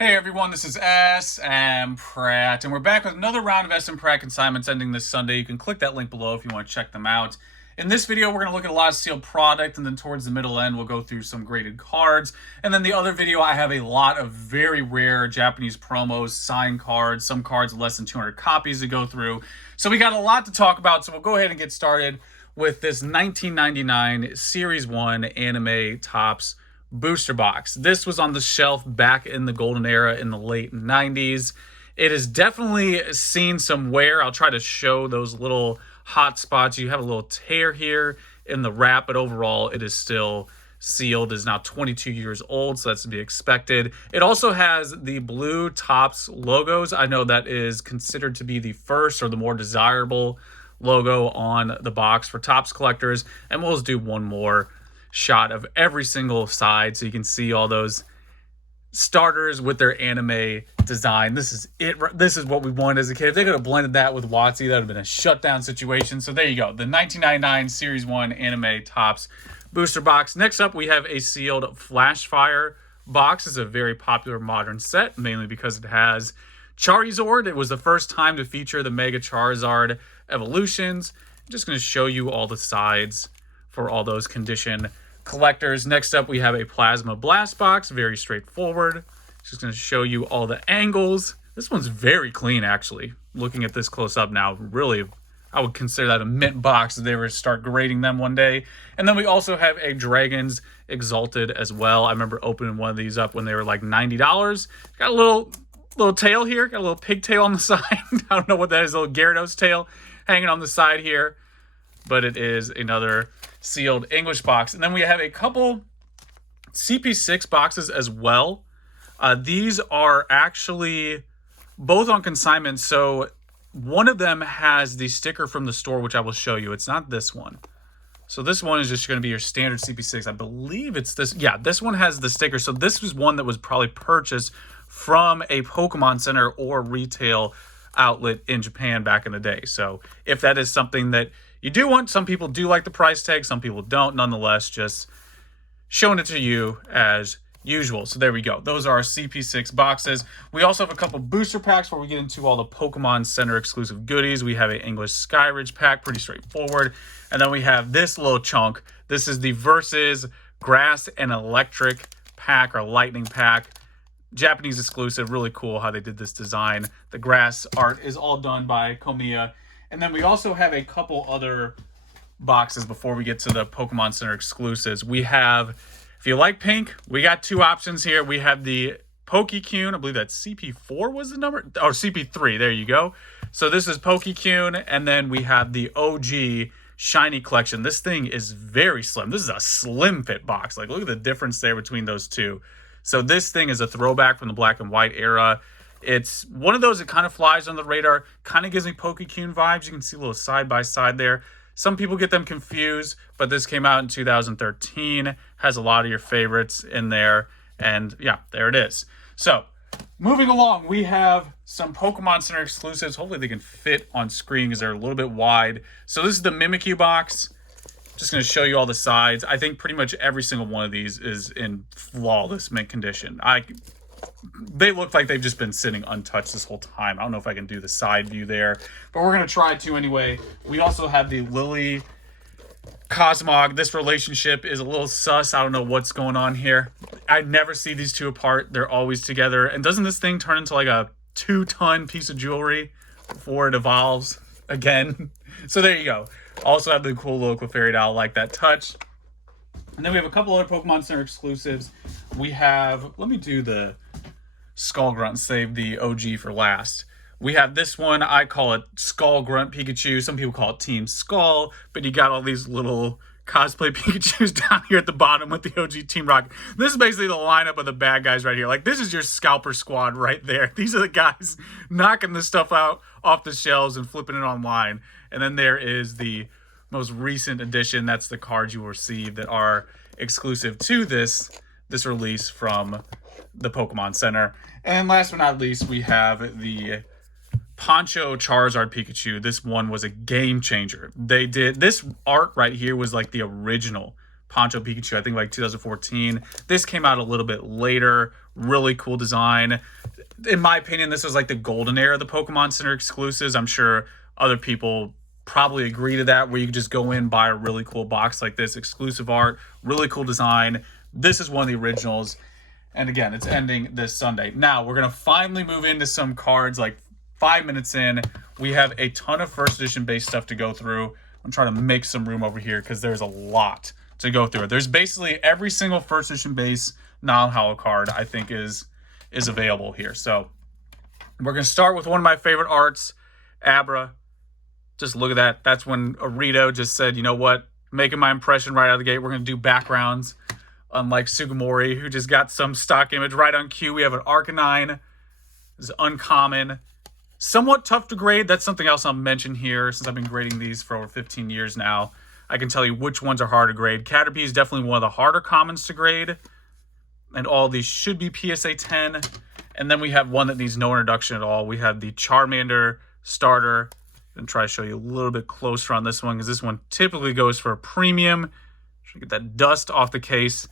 Hey everyone, this is smpratte, and we're back with another round of smpratte consignments ending this Sunday. You can click that link below if you want to check them out. In this video, we're going to look at a lot of sealed product, and then towards the middle end, we'll go through some graded cards. And then the other video, I have a lot of very rare Japanese promos, signed cards, some cards less than 200 copies to go through. So we got a lot to talk about, so we'll go ahead and get started with this 1999 Series 1 Anime Topps booster box. This was on the shelf back in the golden era in the late 90s. It has definitely seen some wear. I'll try to show those little hot spots. You have a little tear here in the wrap, but overall it is still sealed. It is now 22 years old, so that's to be expected. It also has the blue Topps logos. I know that is considered to be the first or the more desirable logo on the box for Topps collectors, and we'll just do one more shot of every single side so you can see all those starters with their anime design. This is it. This is what we wanted as a kid. If they could have blended that with WotC, that would have been a shutdown situation. So there you go. The 1999 Series 1 Anime Topps booster box. Next up, we have a sealed Flashfire box. It's a very popular modern set, mainly because it has Charizard. It was the first time to feature the Mega Charizard evolutions. I'm just going to show you all the sides for all those condition collectors. Next up, we have a Plasma Blast box. Very straightforward. Just going to show you all the angles. This one's very clean, actually. Looking at this close up now, really, I would consider that a mint box if they were to start grading them one day. And then we also have a Dragons Exalted as well. I remember opening one of these up when they were like $90. Got a little tail here. Got a little pigtail on the side. I don't know what that is. A little Gyarados tail hanging on the side here. But it is another sealed English box. And then we have a couple CP6 boxes as well. These are actually both on consignment. So one of them has the sticker from the store, which I will show you. It's not this one. So this one is just going to be your standard CP6. I believe it's this. Yeah, this one has the sticker. So this was one that was probably purchased from a Pokemon Center or retail outlet in Japan back in the day. So if that is something that you do want, some people do like the price tag, some people don't. Nonetheless, just showing it to you as usual. So there we go. Those are our CP6 boxes. We also have a couple booster packs where we get into all the Pokemon Center exclusive goodies. We have an English Skyridge pack, pretty straightforward. And then we have this little chunk. This is the Versus Grass and Electric pack or Lightning pack. Japanese exclusive, really cool how they did this design. The grass art is all done by Komiya. And then we also have a couple other boxes before we get to the Pokemon Center exclusives. We have, if you like pink, we got two options here. We have the Pokecune, I believe that's CP4 was the number, or CP3, there you go. So this is Pokecune, and then we have the OG Shiny Collection. This thing is very slim. This is a slim fit box. Like, look at the difference there between those two. So this thing is a throwback from the black and white era. It's one of those that kind of flies on the radar, kind of gives me Pokecune vibes. You can see a little side by side there. Some people get them confused, but this came out in 2013, has a lot of your favorites in there, and yeah, there it is. So, moving along, we have some Pokemon Center exclusives. Hopefully they can fit on screen because they're a little bit wide. So this is the Mimikyu box. Just going to show you all the sides. I think pretty much every single one of these is in flawless mint condition. They look like they've just been sitting untouched this whole time. I don't know if I can do the side view there, but we're going to try to anyway. We also have the Lily Cosmog. This relationship is a little sus. I don't know what's going on here. I never see these two apart. They're always together. And doesn't this thing turn into like a 2-ton piece of jewelry before it evolves again? So there you go. Also have the cool little Clefairy doll, like that touch. And then we have a couple other Pokemon Center exclusives. We have, let me do the Skull Grunt, save the OG for last. We have this one, I call it Skull Grunt Pikachu. Some people call it Team Skull, but you got all these little cosplay Pikachus down here at the bottom with the OG Team Rocket. This is basically the lineup of the bad guys right here. Like, this is your scalper squad right there. These are the guys knocking this stuff out off the shelves and flipping it online. And then there is the most recent edition. That's the cards you will receive that are exclusive to this release from the Pokemon Center. And last but not least, we have the Poncho Charizard Pikachu. This one was a game changer. They did this art right here was like the original Poncho Pikachu, I think like 2014. This came out a little bit later. Really cool design. In my opinion, this is like the golden era of the Pokemon Center exclusives. I'm sure other people probably agree to that, where you can just go in, buy a really cool box like this, exclusive art, really cool design. This is one of the originals. And again, it's ending this Sunday. Now, we're going to finally move into some cards like 5 minutes in. We have a ton of first edition base stuff to go through. I'm trying to make some room over here because there's a lot to go through. There's basically every single first edition base non-holo card I think is available here. So we're going to start with one of my favorite arts, Abra. Just look at that. That's when Arito just said, you know what, making my impression right out of the gate. We're going to do backgrounds. Unlike Sugimori, who just got some stock image right on cue. We have an Arcanine. This is uncommon. Somewhat tough to grade. That's something else I'll mention here, since I've been grading these for over 15 years now. I can tell you which ones are hard to grade. Caterpie is definitely one of the harder commons to grade. And all these should be PSA 10. And then we have one that needs no introduction at all. We have the Charmander Starter. I'm going to try to show you a little bit closer on this one, because this one typically goes for a premium. Try to get that dust off the case.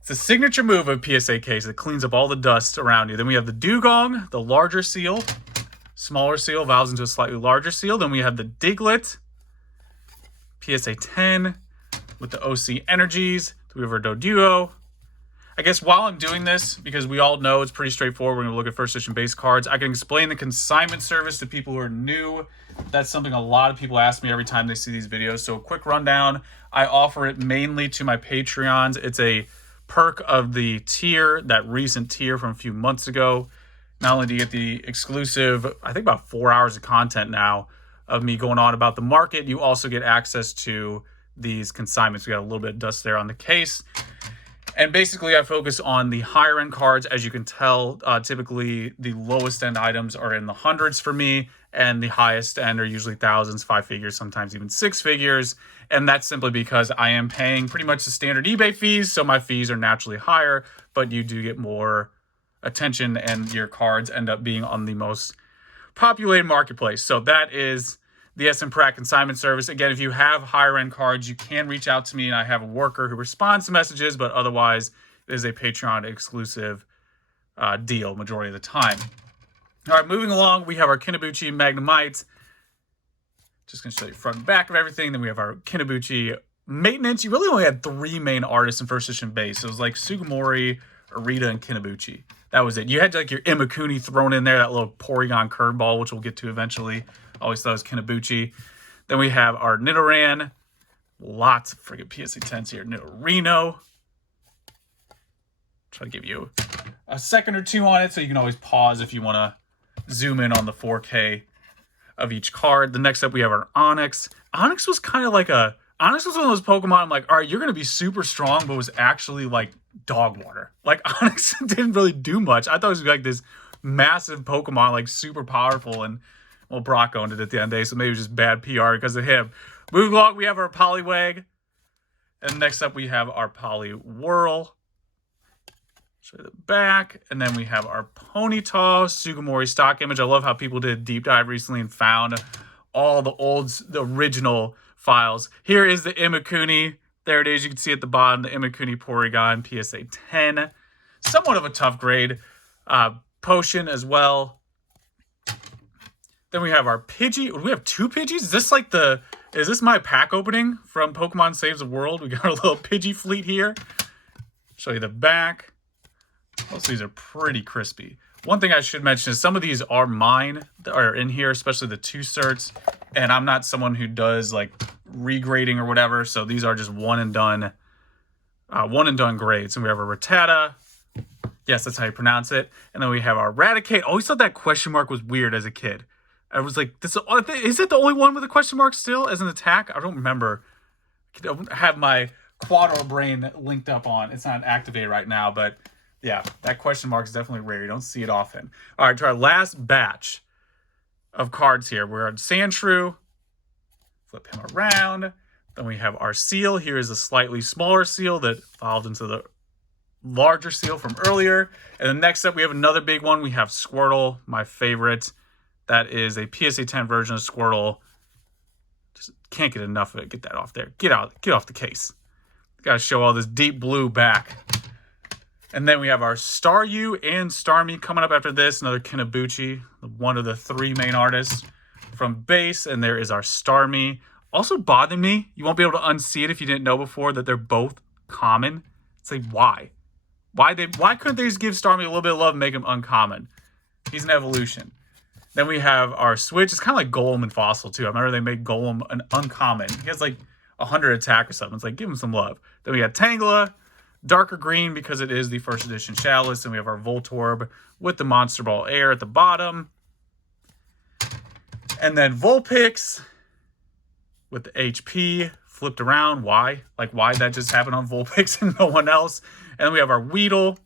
It's a signature move of PSA case. It cleans up all the dust around you. Then we have the Dugong, the larger seal. Smaller seal evolves into a slightly larger seal. Then we have the Diglett, PSA 10 with the OC energies. We have our Doduo. I guess while I'm doing this, because we all know it's pretty straightforward, we're going to look at first edition base cards. I can explain the consignment service to people who are new. That's something a lot of people ask me every time they see these videos. So a quick rundown. I offer it mainly to my Patreons. It's a perk of the tier, that recent tier from a few months ago. Not only do you get the exclusive, I think about 4 hours of content now of me going on about the market, you also get access to these consignments. We got a little bit of dust there on the case. And basically, I focus on the higher end cards. As you can tell, typically the lowest end items are in the hundreds for me, and the highest end are usually thousands, 5 figures, sometimes even 6 figures. And that's simply because I am paying pretty much the standard eBay fees, so my fees are naturally higher, but you do get more attention, and your cards end up being on the most populated marketplace. So that is the smpratte consignment service. Again, if you have higher end cards, you can reach out to me, and I have a worker who responds to messages, but otherwise it is a Patreon exclusive deal majority of the time. All right, moving along, we have our Kinabuchi Magnemite. Just going to show you front and back of everything. Then we have our Kinabuchi maintenance. You really only had 3 main artists in first edition base. It was like Sugimori, Arita, and Kinabuchi. That was it. You had like your Imakuni thrown in there, that little Porygon curveball, which we'll get to eventually. Always thought it was Kinabuchi. Then we have our Nidoran. Lots of friggin' PSA 10s here. Nidorino. Try to give you a second or two on it, so you can always pause if you want to zoom in on the 4K of each card. The next up, we have our Onix. Onix was kind of like Onix was one of those Pokemon I'm like, all right, you're going to be super strong, but was actually like dog water. Like, Onix didn't really do much. I thought it was like this massive Pokemon, like super powerful, and well, Brock owned it at the end of the day, so maybe it was just bad PR because of him. Moving along, we have our Poliwag. And next up, we have our Poliwhirl. Show you the back. And then we have our Ponyta Sugimori stock image. I love how people did a deep dive recently and found all the original files. Here is the Imakuni. There it is. You can see at the bottom, the Imakuni Porygon PSA 10. Somewhat of a tough grade. Potion as well. Then we have our Pidgey. We have 2 Pidgeys? Is this my pack opening from Pokemon Saves the World? We got our little Pidgey fleet here. Show you the back. Most of these are pretty crispy. One thing I should mention is some of these are mine that are in here, especially the 2 certs. And I'm not someone who does like regrading or whatever. So these are just one and done grades. And we have a Rattata. Yes, that's how you pronounce it. And then we have our Raticate. I always thought that question mark was weird as a kid. I was like, is it the only one with a question mark still as an attack? I don't remember. I have my Quadro brain linked up on. It's not activated right now, but yeah, that question mark is definitely rare. You don't see it often. All right, to our last batch of cards here. We're on Sandshrew. Flip him around. Then we have our seal. Here is a slightly smaller seal that evolved into the larger seal from earlier. And then next up, we have another big one. We have Squirtle, my favorite. That is a PSA 10 version of Squirtle. Just can't get enough of it. Get that off there. Get off the case. Gotta show all this deep blue back. And then we have our Staryu and Starmie coming up after this. Another Kinabuchi, one of the 3 main artists from base. And there is our Starmie. Also bothered me, you won't be able to unsee it if you didn't know before, that they're both common. It's like, why? Why couldn't they just give Starmie a little bit of love and make him uncommon? He's an evolution. Then we have our Switch. It's kind of like Golem and Fossil, too. I remember they made Golem an uncommon. He has like 100 attack or something. It's like, give him some love. Then we got Tangela. Darker green because it is the first edition Shallowless. And we have our Voltorb with the Monster Ball Air at the bottom. And then Vulpix with the HP flipped around. Why? Like, why did that just happen on Vulpix and no one else? And then we have our Weedle.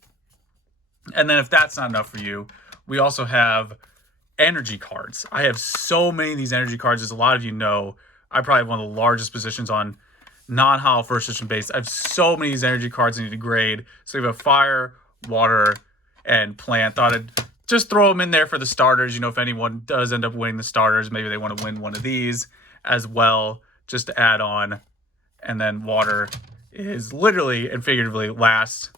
And then if that's not enough for you, we also have energy cards. I have so many of these energy cards. As a lot of you know, I probably have one of the largest positions on non-holo first edition base. I have so many of these energy cards I need to grade. So we have fire, water, and plant. Thought I'd just throw them in there for the starters. You know, if anyone does end up winning the starters, maybe they want to win one of these as well, just to add on. And then water is literally and figuratively last,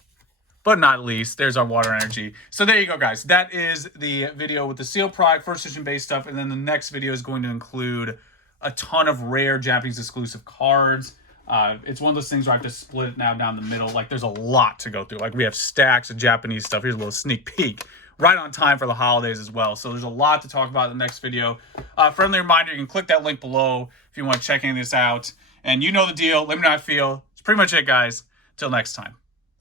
but not least. There's our water energy. So there you go, guys. That is the video with the sealed product, first edition base stuff. And then the next video is going to include a ton of rare Japanese exclusive cards. It's one of those things where I have to split it now down the middle. Like, there's a lot to go through. Like, we have stacks of Japanese stuff. Here's a little sneak peek. Right on time for the holidays as well. So there's a lot to talk about in the next video. Friendly reminder, you can click that link below if you want to check any of this out. And you know the deal. Let me know how you feel. It's pretty much it, guys. Till next time.